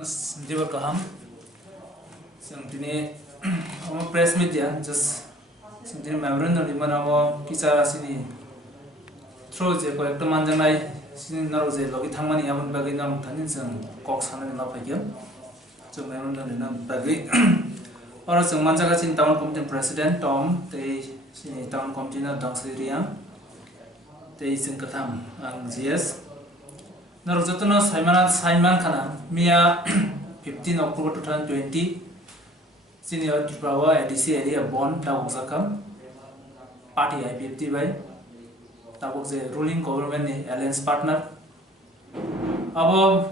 Debbarma sini press media just sini memorandum di mana kisah sini through je ko ekta manjanai sini naro je Logi thangmani abon bagi nam thanin sang kok sana na phagiam so memorandum ni nam bagi ora sang manjaga sin town committee president Tom te sini town committee na dangsriya te sing katham ang GS naro jotno Simon khana mia 15 October 2020 senior Tripura ADC area bond ta Sakha party IPFT by tabuk je ruling government ni alliance partner abo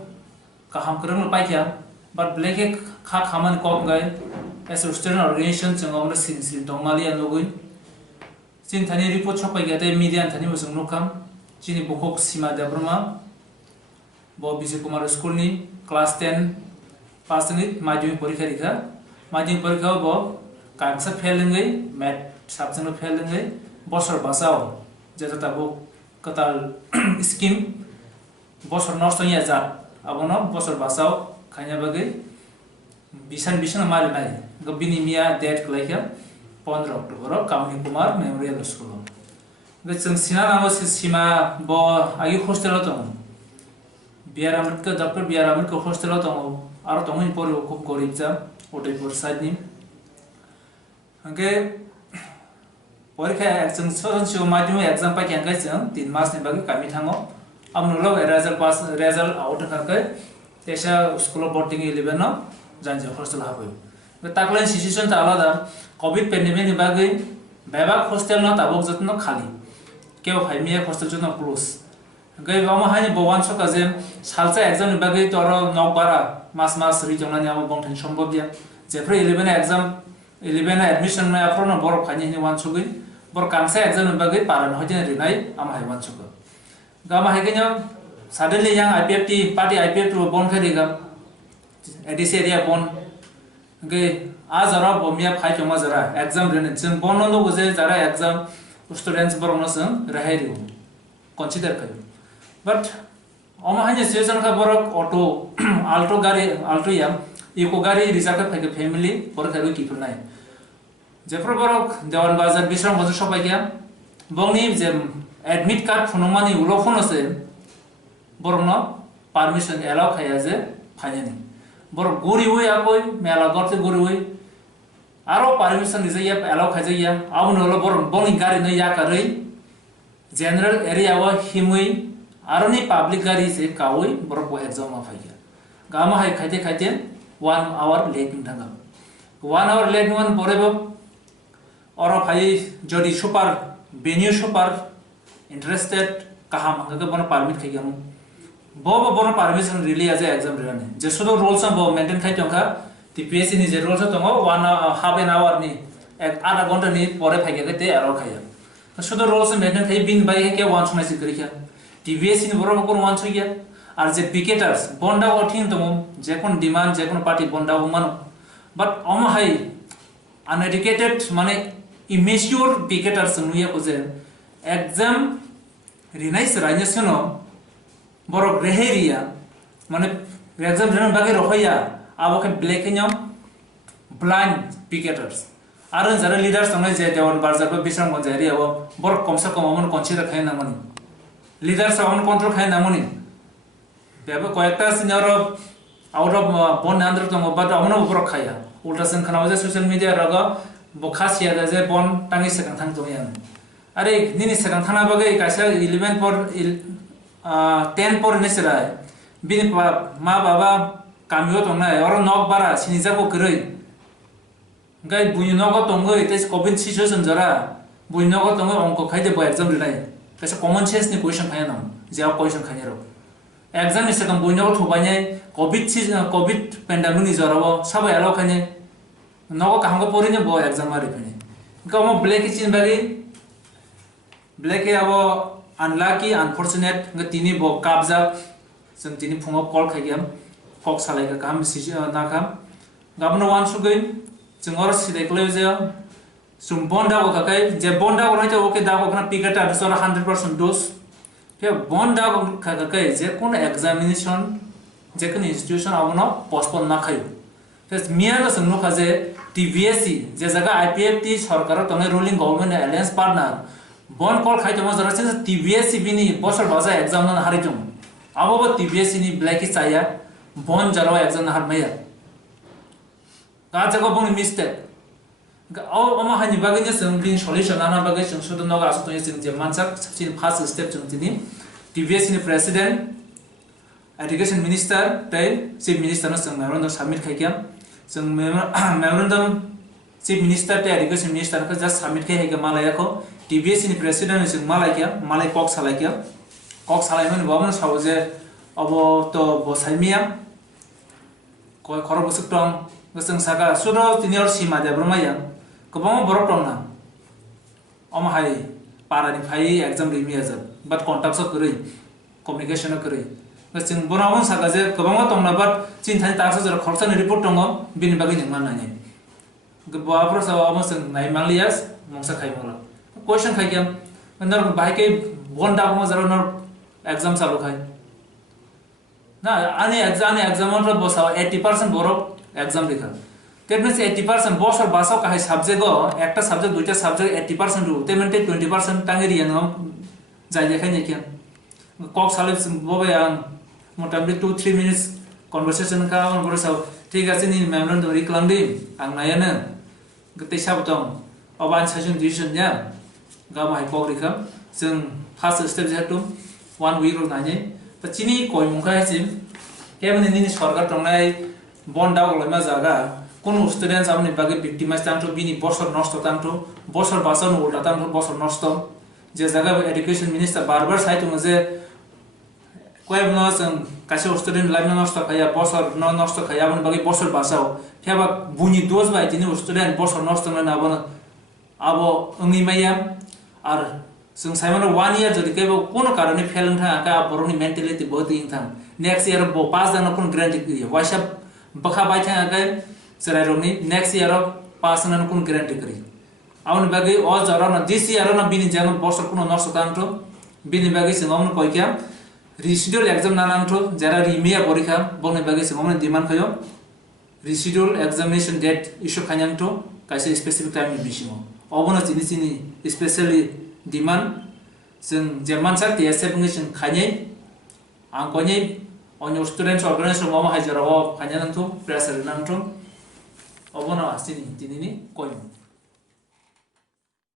kaham kurang pai kya but black kha khaman kop gai as a student organization changom sin dongmali anogui sin thani report chopai gate media thani musung nokam chini Bwkhuk sima Debbarma bo bisi kumar school ni class 10 pass ni madhyamik parikha rikha madhyamik parikha bo kaangsa fail ngai math subject fail ngai bosor basao jeta bo katal scheme bosor nosto ya jat abono bosor basao khanya bagai bisan mari nai gabini mia date klaikha 15 October kamni kumar memorial school gachang sina namo sima bo agi hostel to Biaramit Dr. Biaramit hostel to aro to in pori khub gorib ja Udaipur side ni angke porikha exam sojon shu madhyamik exam pa kyang kai chang 3 mas ni bagi kami thango amnulo result out karkai tesa school boarding 11 no janje hostel habai taklan situation ta alada covid pandemic ni bagi bebak hostel no tabok jotno khali keu phaimia hostel jotno close gai bama hani bowan soka je salsa exam ni bagi toro nokbara mas ri jongna ni amo bongthen সম্ভব dia jefre 11 exam 11 admission na aprono bor khani ni wan sugui bor kangsa exam ni bagi paran hojen rinai am hai wan sugo gama hai kenya suddenly yang IPFT party IPFT bon khari ga ADC area bon gai azara bomia phai choma zara exam rin chen bon no go je zara exam students bor no sang rahai ri consider kai but oma hanya situation ka borok auto alto yam eco gari reserve ka family por khari ki nai jefro borok dewan bazar bisram bazar sopai gya bongni je admit card phonomani ulo phone ase borno permission allow khaya je phanyani bor gori hoi akoi mela gorte gori hoi aro permission je ya allow khaje ya abun holo bor bongni gari no ya karai general area wa himui aroni public gari se kawoi borok exam ma phaiya gama hai khaite 1 hour late thanga 1 hour late one porebo oro phai jodi super venue super interested kaham ga bon permit khai gamu bo bon permission really as exam rane je sudo rules bo maintain khai tongka TPSC ni je rules tongo 1 half an hour ni ek आधा घंटा ni pore phai ga te aro khaya sudo rules maintain khai bin bai ke one sunai sikri kya TPSC ni boro kon wan chhoya ar je picketers bonda othin tom je kon demand je kon party bonda mano but om hai uneducated mane immature picketers nuya ko je exam rinais rajnasiono boro greheria mane exam rin bagi rohoya aboke black nyam blind picketers aron jara leaders tongai je dewan barzar ba bisram gonjari abo bor komsa kom amon consider khai na mani leaders on control khai na mani bebe koyekta senior out of bon andro tongo but amno bor khaya ultrasound khana social media raga bokhasiya da je bon tangi sekang thang toyan are nini sekang thana bagai kaisa 11 por 10 por nesra bin ma baba kamyo tongna oro nok bara sinija ko krei gai buini nogo tongo ite covid situation jara buini nogo tongo onko khaide bo exam rilai kaisa common sense ni question khaya nam ja question khanya ro exam ni sekang buini nogo thobanya covid pandemic ni jara bo sabai alo khanya nogo kahang ko pori ne bo exam mari phine gamo black chin bagi black abo unlucky unfortunate tini bo kabja jeng tini phungo call khaigam kok salai ka kam si na kam gabno wan sugoi jengor sidai kle je sum bonda ko kai je bonda ko naita oke da ko kana pikata 100% dose ke bonda ko kai je kon examination जेखुनु institution आबोनो postpone नाखायो face मियानो सोंनो खाजे टीवीएससी जे जगह IPFT सरकार तंगे ruling government Allianz partner बन कल खाइतमा जरासे टीवीएससी बिनी बसर बाजा एग्जाम न हारितुम आबो टीवीएससी नि ब्लैक चाया बन जरो एग्जाम न हारमैया का जगह बन मिस्टेक औ अमा हानि बागै जों बिन सल्यूशन आना बागै जों सुदन नगा आसु जों जे मानसा साबसिन फार्स्ट स्टेप जों दिनि टीवीएससी नि प्रेसिडेंट एजुकेशन मिनिस्टर तै चीफ मिनिस्टर जों मेमोरेंडम सबमिट खाइया जों मेमोरेंडम चीफ मिनिस्टर तै एजुकेशन मिनिस्टर को जस्ट सबमिट खाइया मालायाखौ टीवीएससी नि प्रेसिडेंट जों मालायखिया मालाय कक सालायमोन बाबन साव जे अब तो बसाइमिया कय खर बसुक दं जों साखा सुरो तिनियर सीमा देब्रमाया गोबां बरफ दं ना अमहाय पारानि फाइ एग्जाम रिमिया जब बाट कॉन्टैक्ट करै कम्युनिकेशन करै जों बनावो साखा जे गोबां दंना बाट चिन्तानि तासो जरा खरसानि रिपोर्ट दङ बिनि बागै नों माननानै गोबांफ्रा साव जों नायमालियास मंसा खाइमला क्वेश्चन खाइया नर बाइके बन दाबो जरा नर एग्जाम चालू खाइ ना आने एग्जाम र बसाव 80% बरफ एग्जाम लिखा that means 80% বছর বাসাও কাহে সাবজেক্ট একটা সাবজেক্ট দুইটা সাবজেক্ট 80% রু তেমনতে 20% টাঙ্গেরি আং যাই দেখাই নাকি কক সালে ববে আং মোটামুটি 2-3 মিনিটস কনভারসেশন কা আং বরসাও ঠিক আছে নি মেমোরেন্ডাম তৈরি খালামদি आं नायानो गते साबदं अबान सेशन डिसिजन या गामाय पग्रिखा जों फार्स्ट स्टेप जेतु 1 वीक रो नायनि चिनि कय मुखासिम केबने नि सरकार तंनाय बन दागलमा जागा কোন স্টুডেন্টস আপনি বাগে ভিক্টিমাইজ তাंटो बिनि বছর নষ্ট तांटो বছর বাঁচানো উল্টা तांटो বছর নষ্ট যে জায়গা এডুকেশন মিনিস্টার বারবার সাইতুম যে কয়েবনো जों কাছে স্টুডেন্ট লাইফ নষ্ট খায়া বছর নষ্ট খায়া আপনি বাগে বছর বাঁচাও ফেবা বুনি দোজ বাই তিনি স্টুডেন্ট বছর নষ্ট না আবো আবো ওঙ্গি মাইয়া আর जों साइमन 1 ইয়ার যদি কেবো কোন কারণে ফেলেন থাকা বরনি মেন্টালিটি বহুত ইনথাম নেক্সট ইয়ার 5 জানো কোন গ্যারান্টি দিয়ে ওয়াইসা बखा बाय थागा जरायरनि नेक्स्ट ईयर पास होनानै कोन ग्यारान्टी करि आउन बागै अ जराना दिस ईयर न बिनि जानो बसर कुनो नर्स तांटो बिनि बागै सिंगमन कयकिया रिसिडुअल एग्जाम नानांटो जरा रिमिया परीक्षा बने बागै सिंगमन डिमान्ड खयो रिसिडुअल एग्जामिनेशन डेट इशू खान्यांटो कासे स्पेसिफिक टाइम नि बिसिमो अबनो चिनि स्पेशली डिमान्ड जों जेमानसा टीएसए बुङै जों खायनै आं कयनै अन्य स्टुडेन्ट्स अर्गानाइजेसन मामा हाजिराव खान्यांटो प्रेसार नांटो अबनो आसिनि दिनैनि कयमोन